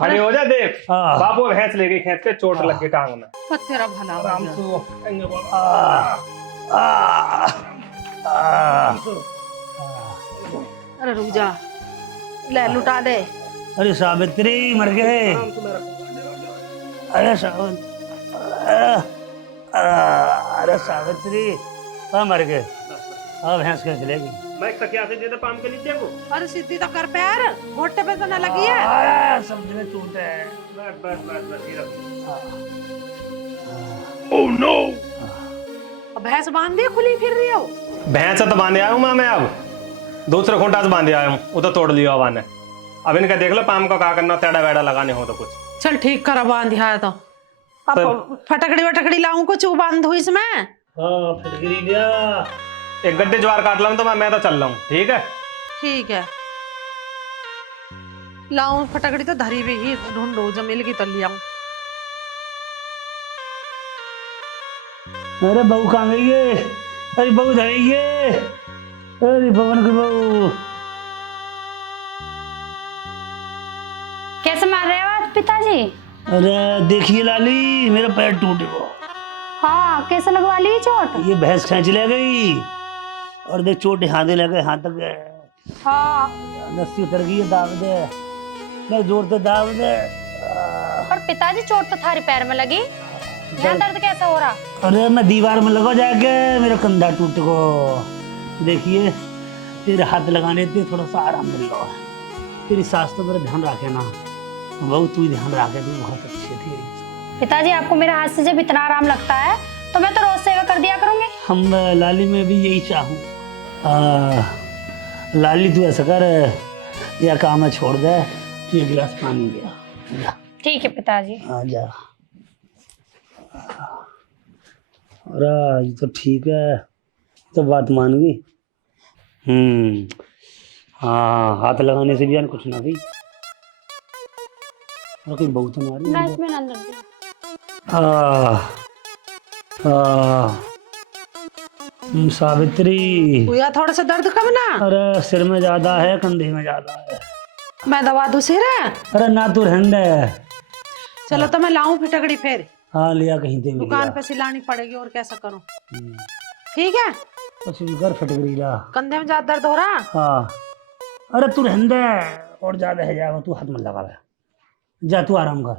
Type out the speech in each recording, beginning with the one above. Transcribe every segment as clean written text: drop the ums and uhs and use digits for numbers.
खड़े हो जा देख। हाँ। बापू भैंस ले गई खींच के, चोट लग गई टांग में। तेरा भला हो आराम गया। से अरे रुक जा, ले लुटा दे। अरे सावित्री मर गए। अरे अरे सावित्री मर गए। अब भैंस कैसे चलेगी? मैं तकिया से दे दे पाम के नीचे को। अरे सीधी तो कर पैर, घोटे पे तो न लगी है। सब जगह चोट है। बस बस बस बस ये रख। Oh no. अब भैंस बांध दी, खुली फिर रही हो। भैंस तो बांधे आया हूँ मैं अब दूसरे खूंटा से बांधे आया हूँ, वो तो तोड़ लिया हवा ने। अब इनका देख लो पाम का क्या करना, तेड़ा वेड़ा लगाने हो तो कुछ। चल ठीक करा, बांध दिया है तो। अब फटकड़ी वटकड़ी लाऊं कुछ बांध हुई इसमें। हाँ फिटकरी लिया। एक गड्ढे ज्वार काट लाऊं तो मैं तो चल रहा हूँ। ठीक है ठीक है, लाऊं फटकड़ी तो धरी भी ही ढूंढो, जमील की तली आऊं। अरे बहू कहाँ गई है? अरे बहू धरी है। अरे भवन की बहू। कैसे मार रहे हो आप पिताजी? अरे देखिए लाली, मेरा पैर टूट गया। हाँ, कैसे लगवा ली चोट? ये भैंस खींच ले गई और देख चोट हाथे लगे, हाथ तक हाँ, रस्सी उतर गई है। दाब दे, मैं जोर से दाब दे। पर पिताजी चोट तो थारी पैर में लगी, यहाँ दर्द कैसे हो रहा? अरे मैं दीवार में लगा जाके, मेरा कंधा टूट गो। देखिए तेरे हाथ लगाने से थोड़ा सा आराम मिल रहा है। तेरी सास तो मेरा ध्यान रखे ना, बहुत तू ध्यान रखे, तू बहुत अच्छी थी। पिताजी आपको मेरे हाथ से जब इतना आराम लगता है तो मैं तो रोज सेवा कर दिया करूंगी। हम लाली में भी यही चाहूँ। लाली तू ऐसा कर, या काम है छोड़ दे, तू एक गिलास पानी लिया। ठीक है पिताजी। हाँ जा। अरे ये तो ठीक है, तो बात मान गई। हाँ, हाथ लगाने से भी कुछ ना भी। और कोई बहुत मारी ना इसमें अंदर दिया। सावित्री। हुआ थोड़ा सा दर्द कम ना? अरे सिर में ज्यादा है, कंधे में ज्यादा है। मैं दवा दूं सिर? अरे ना तू रहने दे। चलो तो मैं लाऊं फिटकड़ी फिर। हाँ लिया कहीं से भी दुकान लिया। पे सिलानी पड़ेगी और कैसा करूं। ठीक है, कुछ भी कर, फटकरी ला। कंधे में ज्यादा दर्द हो रहा। हाँ अरे तू रहने दे, और ज्यादा है जाएगा, तू हाथ मत लगा ले। जा तू आराम कर।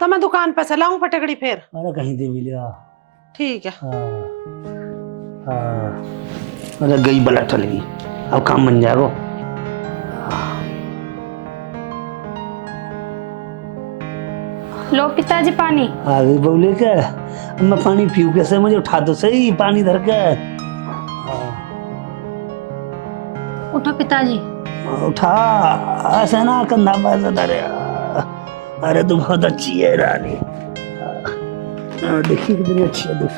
तो मैं दुकान पे से लाऊं फटकड़ी फिर। अरे कहीं से भी लिया। ठीक है। अरे गई बला चल गई, अब काम बन जाएगा। लो पिताजी पानी। आ गई बोले क्या? अब मैं पानी पीऊँ कैसे? मुझे उठा दो सही, पानी धर के। उठो पिताजी। उठा, ऐसे ना कंधा पैसा धरे। अरे तू बहुत अच्छी है रानी। देखिए कितनी अच्छी है।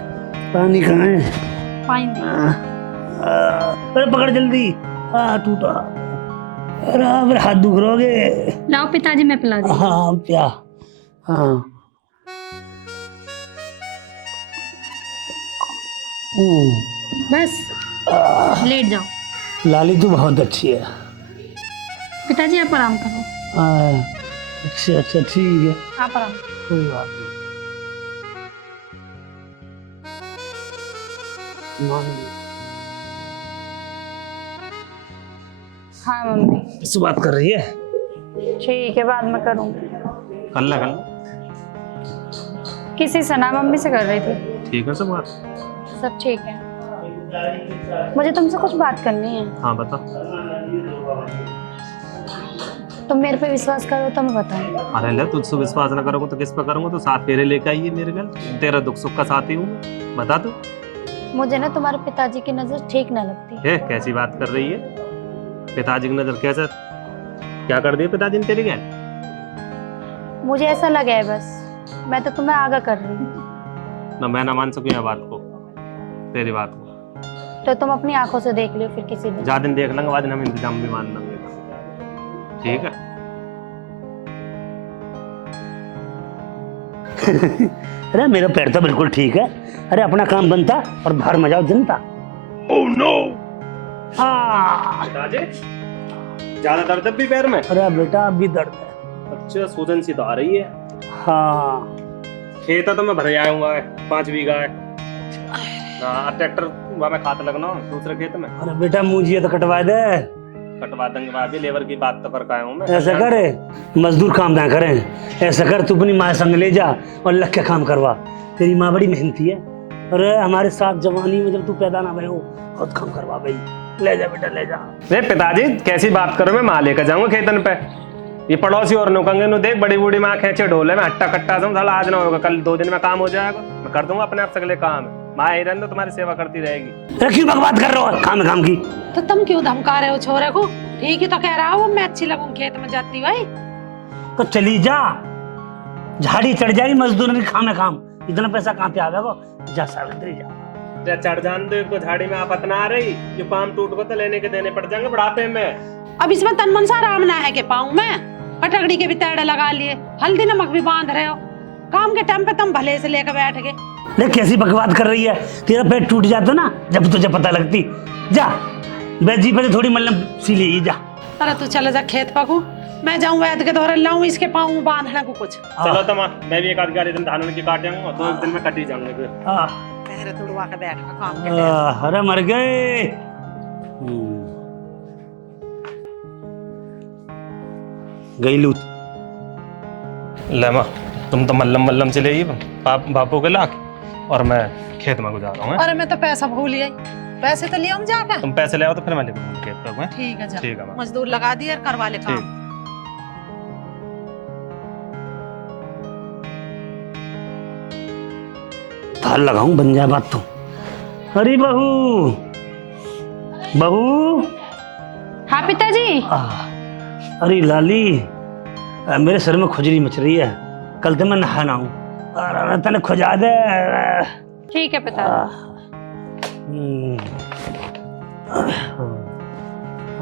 पानी कहाँ है? पानी दे। अरे पकड़ जल्दी। टूटा। अरे मेरे हाथ दुख रहोगे। लाओ पिताजी, मैं पिला दूं। हाँ प्या। हाँ बस लेट जाओ। लाली तू बहुत अच्छी है। पिताजी आप आराम करो। अच्छा अच्छा ठीक है, आप आराम। कोई बात नहीं। हाँ मम्मी। इससे बात कर रही है? ठीक है, बाद में करूँगी। कल किसी से ना, मम्मी से कर रही थी। ठीक है सब बात। सब ठीक है। मुझे तुमसे कुछ बात करनी है। हाँ बता। तुम मेरे पे विश्वास करो तो मैं बताऊँ। अरे ले, तुझसे विश्वास न करोगे तो किस पे करूंगा? तो साथ फेरे लेकर आइए मेरे घर, तेरा दुख सुख का साथी हूँ। बता तू। मुझे ना तुम्हारे पिताजी की नजर ठीक ना लगती। ए, कैसी बात कर रही है? पिताजी की नजर कैसे? क्या कर दिया पिताजी ने तेरी? मुझे ऐसा लगा है बस, मैं तो तुम्हें आगाह कर रही हूँ। ना मैं ना मान सकूं यह बात को, तेरी बात को। तो तुम अपनी आंखों से देख लियो फिर किसी दिन। जा दिन देख लेंगे, बाद दिन हम इंतजाम भी मान लेंगे। ठीक है। अरे मेरा पैर तो बिल्कुल ठीक है। अरे अपना काम बनता और बाहर मजा जनता। Oh no. पिताजी ज्यादा दर्द भी पैर में? अरे बेटा अब भी दर्द है। अच्छा सूजन सी तो आ रही है। हाँ खेत तो मैं भर आऊंगा 5 बीघा है। हाँ ट्रैक्टर वहाँ मैं खाते लगना दूसरे खेत में। अरे बेटा मुझे तो कटवा दे। कटवा देंगे भाभी, लेबर की बात तो कर आया हूँ मैं। ऐसा करे मजदूर काम ना करें, ऐसा कर तू अपनी माँ संग ले जा और लग के काम करवा। तेरी माँ बड़ी मेहनती है। अरे हमारे साथ जवानी में जब तू पैदा ना भय हो बहुत काम करवा भाई। ले जा बेटा ले जा। अरे पिताजी कैसी बात करो, मैं माँ लेकर जाऊंगा खेतन पे। ये पड़ोसी और नुकंगे नु देख बड़ी बूढ़ी माँ खेचे ढोले में हट्टा कट्टा दूं, साला आज ना होगा कल 2 दिन में काम हो जाएगा। मैं कर दूंगा अपने आप सगले काम। माँ ही रहने दो, तुम्हारी सेवा करती रहेगी। अरे क्यों बकवास कर रहे हो, काम की। तो तुम क्यों धमका रहे हो छोरे को? ठीक ही तो कह रहा हूँ, मैं अच्छी लगूं खेत में जाती भाई। तो चली जा, झाड़ी चढ़ जाएगी मजदूर ने काम। इतना पैसा कहाँ पे आवेगा? जा सावित्री जा। चढ़ जान दो एक झाड़ी में आप अपना रही, जो पाम टूट को तो लेने के देने पड़ जाएंगे बुढ़ापे में। अब इसमें तन मन सा आराम ना है के पाऊं मैं? पटकड़ी के भी तेड़े लगा लिए, हल्दी नमक भी बांध रहे हो। काम के टाइम पे तुम भले से लेकर बैठ गए। देख कैसी बकवास कर रही है, तेरा पेट टूट जाता ना जब तुझे पता लगती। जा बेजी पे थोड़ी मल्लम सी ले जा। अरे तू चले जा खेत पकू, मैं जाऊं वैद के दौरे लाऊं इसके पाऊं बांधने को कुछ। चलो तो मैं भी एक आध दिन धान की काट जाऊंगा, 2 दिन में कट ही जाऊंगे फिर। पहरे तुड़वा के बैठ का काम के। अरे मर गए। गई लूट। ले माँ तुम तो मल्लम चले ही बापू के लाख, और मैं खेत में गुजार रहा हूँ। अरे मैं तो पैसा भूल गई, पैसे तो ले आऊं जाकर। तुम पैसे ले आओ तो फिर मैं ले दूंगा खेत पे। ठीक है जा, ठीक है माँ। मजदूर लगा दिए और करवा ले काम। तार लगाऊं बन जाए बात तो। अरे बहू हाँ पिताजी। अरे लाली मेरे सर में खुजली मच रही है, कल तो मैं नहाना हूँ। अरे तने खुजा दे। ठीक है पिताजी।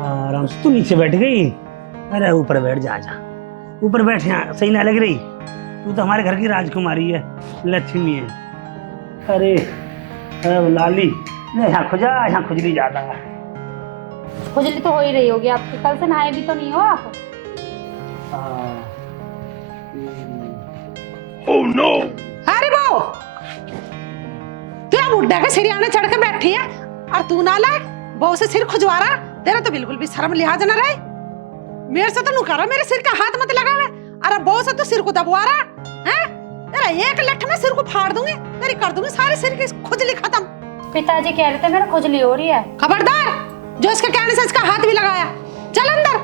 आराम से तू नीचे बैठ गई। अरे ऊपर बैठ जा, ऊपर बैठ, यहाँ सही ना लग रही। तू तो हमारे घर की राजकुमारी है, लक्ष्मी है। अरे लाली यहाँ खुजा, यहाँ खुजली ज्यादा है। खुजली तो हो ही रही होगी आपकी, कल से नहाए भी तो नहीं हो आप। Oh no. अरे वो तू बुड्ढा के सिर आने चढ़ के बैठी है और तू ना लायक बहू से सिर खुजवा रहा। तेरा तो बिल्कुल भी शर्म लिहाज न रहे। मेरे से तो नु करो, मेरे सिर का हाथ मत लगावे। अरे बहू से तो सिर को दबवा रहा है। तेरा एक लठ में सिर को फाड़ दूंगी, तेरी कर दूंगी सारे सिर की खुजली खत्म। पिताजी कह रहे थे मेरा खुजली हो रही है। खबरदार, जो इसके कहने से इसका हाथ भी लगाया। चल अंदर।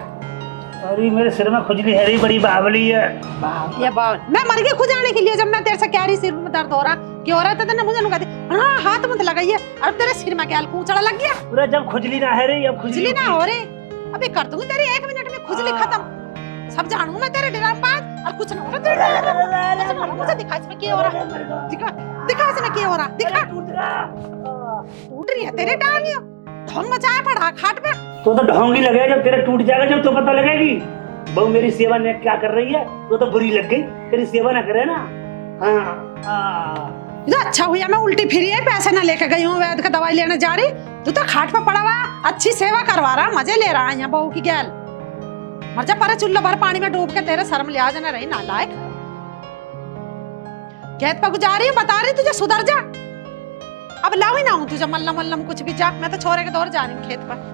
अरे मेरे सिर में खुजली है रही, बड़ी बावली है। ये बावल मैं मर गई खुजाने के लिए। जब मैं तेरे से कह रही सिर में दर्द हो रहा, क्यों हो रहा था? मुझे नुका दी, हाँ हाथ मत लगाइए। अब तेरे सिर में क्या कूचड़ा लग गया? पूरा जब खुजली ना है रही, अब खुजली ना हो रही, अभी कर दूंगी तेरी 1 मिनट में खुजली खत्म। सब जानू मैं तेरे ड्राम पास, और कुछ ना हो रहा तेरे ड्राम। मुझे दिखा इसमें क्या हो रहा, दिखा इसमें क्या हो रहा, दिखा। टूट रही है तेरे टांगियों, ढोंग मचाया पड़ा खाट पे। तो ढोंगी लगे, जब तेरे टूट जाएगा जब तो पता लगेगी। बहू मेरी सेवा ने क्या कर रही है, तो बुरी लग गई। तेरी सेवा ना करे ना। तो अच्छा हुआ मैं उल्टी फिरी है, पैसे ना लेके गई हूँ वैद का दवाई लेने जा रही। तू तो खाट पे पड़ा हुआ, अच्छी सेवा करवा रहा, मजे ले रहा है यहाँ बहू की गैल। मर जा पर चुल्ला भर पानी में डूब के, तेरे शर्म लिहाज न रही नालायक। खेत पे जा रही है, बता रही तुझे सुधर जा। अब लाऊ ही ना हूँ तुझे मल्लम कुछ भी। जा, मैं तो छोरे के दौर जा रही हूँ खेत पर।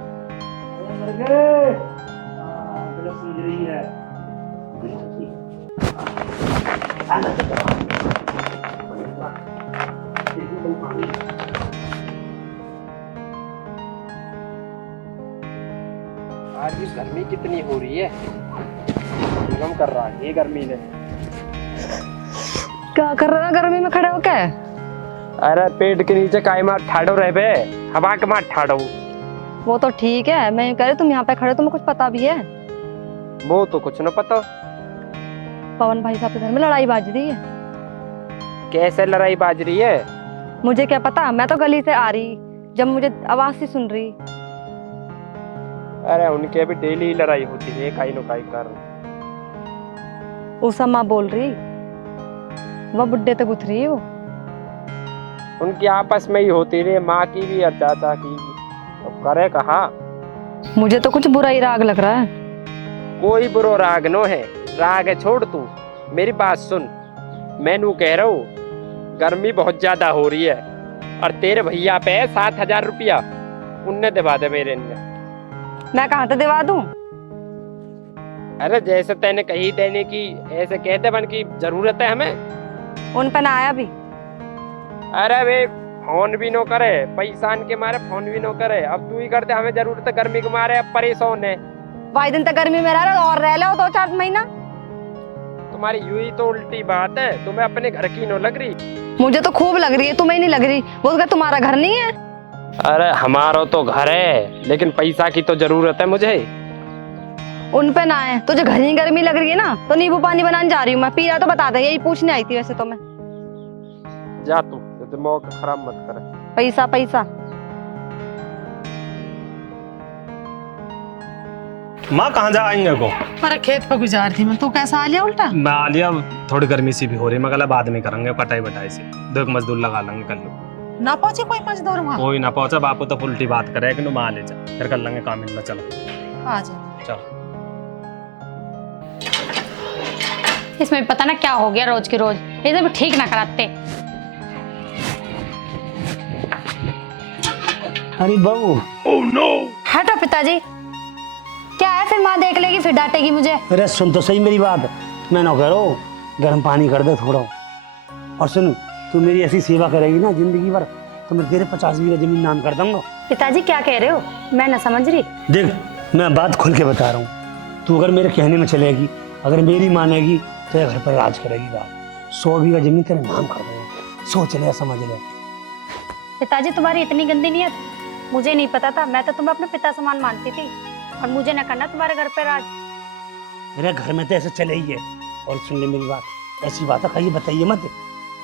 आज इस गर्मी कितनी हो रही है, गम कर रहा है ये गर्मी ने। क्या कर रहा है गर्मी में खड़े होके? अरे पेट के नीचे काई मार ठाड़ो रहे बे, हवा के मार ठाड़ो। वो तो ठीक है, मैं कह रही तुम यहाँ पे खड़े, तुम्हें कुछ पता भी है? वो तो कुछ न पता। पवन भाई साहब के घर में लड़ाई बाज रही है। कैसे लड़ाई बाज रही है? मुझे क्या पता, मैं तो गली से आ रही, जब मुझे आवाज सी सुन रही। अरे उनके भी डेली लड़ाई होती है, काई नो काई कर। उषा माँ बोल रही, वह बुड्ढे तो गुथ रही है। वो उनकी आपस में ही होती रही, माँ की भी और चाचा की भी। तो करे कहा। मुझे तो कुछ बुरा ही राग लग रहा है। कोई बुरो राग नो है, राग है छोड़ तू। मेरी बात सुन, मैं नू कह रहा हूँ गर्मी बहुत ज्यादा हो रही है और तेरे भैया पे 7,000 रुपया उनने दिवा दे मेरे ने। मैं कहाँ से दिवा दूं? अरे जैसे तैने कही देने की ऐसे कहते बन की जरूरत है हमें। उन पे ना आया भी। अरे वे फोन भी नो करे, पैसा के मारे फोन भी नो करे। अब तू ही कर दे, हमें जरूरत है गर्मी के मारे, अब परेशान है। भाई दिन तक गर्मी में रह रहे हो और रह लो 2-4 महीना। तुम्हारी यूं ही तो उल्टी बात है, तुम्हें अपने घर की नो लग रही। मुझे तो खूब लग रही है, तुम्हें नहीं लग रही। वो क्या तुम्हारा घर नहीं है? अरे हमारा तो घर है, लेकिन पैसा की तो जरूरत है मुझे। उन पे ना है, तुझे घर ही गर्मी लग रही है ना, तो नींबू पानी बनाने जा रही हूँ मैं। पी रहा तो बता दे, यही पूछने आई थी वैसे तो मैं। जा तू, दिमाग खराब मत कर। पैसा पैसा। माँ कहाँ जाएंगे को? अरे खेत पर गुजार थी मैं, तू कैसा आ लिया उल्टा? मैं आ लिया, थोड़ी गर्मी सी भी हो रही है, मगर बाद में करेंगे कटाई बटाई से। 2 मजदूर लगा लेंगे कर लो। ना पहुंचे कोई मजदूर वहाँ? कोई ना पहुंचा, बापू तो उल्टी बात करे कि माँ ले जा, फिर कर लेंगे काम इनमें। चलो आ जा। चलो। इसमें पता ना क्या हो गया रोज के रोज, ये सब ठीक ना कराते। अरे बहू, हटो पिताजी, क्या है? फिर माँ देख लेगी, फिर डांटेगी मुझे। अरे सुन तो सही मेरी बात। मैं ना करो, गर्म पानी कर दे थोड़ा। और सुन, तू मेरी ऐसी सेवा करेगी ना जिंदगी भर, तो मैं तेरे 50 बीघा जमीन नाम कर दूंगा। पिताजी क्या कह रहे हो? मैं ना समझ रही। देख, मैं बात खुल के बता रहा हूँ। तू अगर मेरे कहने में चलेगी, अगर मेरी मानेगी, तो ये घर पर राज करेगी। बात 100 बीघा जमीन तेरे नाम कर दूंगा, सोच ले, समझ ले। पिताजी तुम्हारी इतनी गंदी नीयत मुझे नहीं पता था। मैं तो तुम्हें अपने पिता समान मानती थी, और मुझे न करना तुम्हारे घर पे राज। मेरे घर में तो ऐसे चले ही है। और सुन ले मेरी बात, ऐसी बात है कहीं बताइए मत।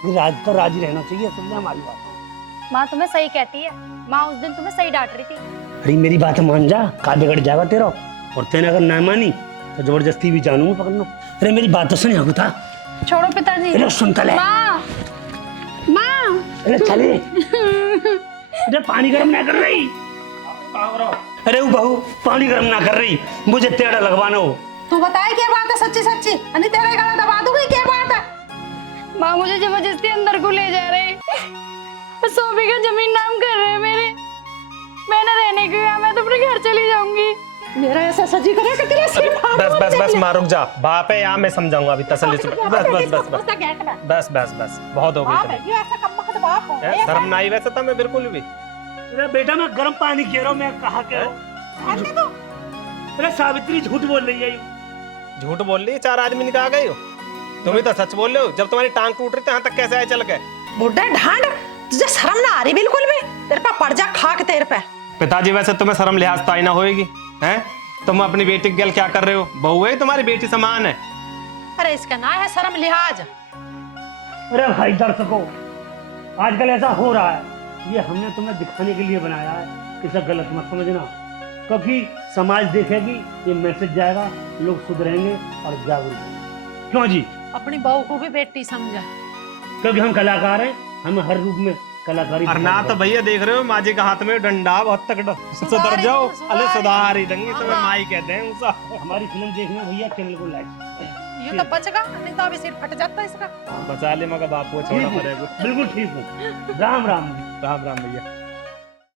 ये राज तो राज ही रहना चाहिए, सुन ले हमारी बात। माँ तुम्हें सही कहती है, माँ उस दिन तुम्हें सही डांट रही थी। अरे मेरी बात मान जा, का बिगड़ जाएगा तेरा। और तेने अगर ना मानी तो जबरदस्ती भी जानूंगा पकड़ना। अरे मेरी बात तो सुन यहाँ था। छोड़ो पिताजी। अरे सुन तो ले। माँ, माँ। अरे चले। अरे पानी गर्म ना कर रही। अरे वो बहू पानी गर्म ना कर रही, मुझे तेड़ा लगवाना हो। तू बताए क्या बात है सच्ची सच्ची, अन्य तेरा गला दबा दूंगी, क्या बात है? माँ मुझे जबरदस्ती अंदर को ले जा रहे, 100 बीघा जमीन नाम कर रहे हैं मेरे। मैं ना रहने को यहाँ, मैं तो अपने घर चली जाऊंगी। मेरा ऐसा सजी करे कि तेरा सिर फाड़ बस दूं बस बस तेरे। माँ रुक जा, बाप है यहाँ, मैं समझाऊंगा अभी तसल्ली से। बस बस बस बस उसका गेट में। बस बस बस बहुत हो बाप गई। है, ये ऐसा कम्बख्त बाप हो। चलो शर्म ना आई वैसे तो मैं बिल्कुल भी। अरे बेटा मैं गर्म पानी कह रहा हूँ, मैं कहा कह रहा हूँ। अरे सावित्री झूठ बोल रही है। झूठ बोल रही है, 4 आदमी निकाल गई हो। तुम ही तो सच बोल रहे हो, जब तुम्हारी टांग टूट रही थी यहाँ तक कैसे आए चल गए? बुढ़े ढांड, तुझे शर्म ना आ रही बिल्कुल भी? तेरे पे पड़ जा खाक तेरे पे। पिताजी वैसे तुम्हें शर्म लिहाज तो आई ना होएगी, हैं? तुम अपनी बेटी के गल क्या कर रहे हो? बहू है तुम्हारी बेटी समान है। अरे इसका ना है शर्म लिहाज। अरे भाई दर्शकों, आजकल ऐसा हो रहा है, ये हमने तुम्हें दिखाने के लिए बनाया है, इसे गलत मत समझना। क्योंकि समाज देखेगी, ये मैसेज जाएगा, लोग सुधरेंगे और जागरूक होंगे। क्यों जी? अपनी बहू को भी बेटी समझा। क्योंकि हम कलाकार हैं, हमें हर रूप में कलाकारी। और ना तो भैया देख रहे हो माँ जी का हाथ में डंडा, बहुत तगड़ा। सुधर जाओ, अरे सुधार ही देंगे, तुम्हें माई कहते हैं उसा। हमारी फिल्म देखने भैया चैनल को लाइक। ये तो बचगा, नहीं तो अभी सिर फट जाता इसका। बचा ले मगर बापू छोड़ा पड़ेगा। बिल्कुल ठीक हूँ। राम राम। राम राम भैया।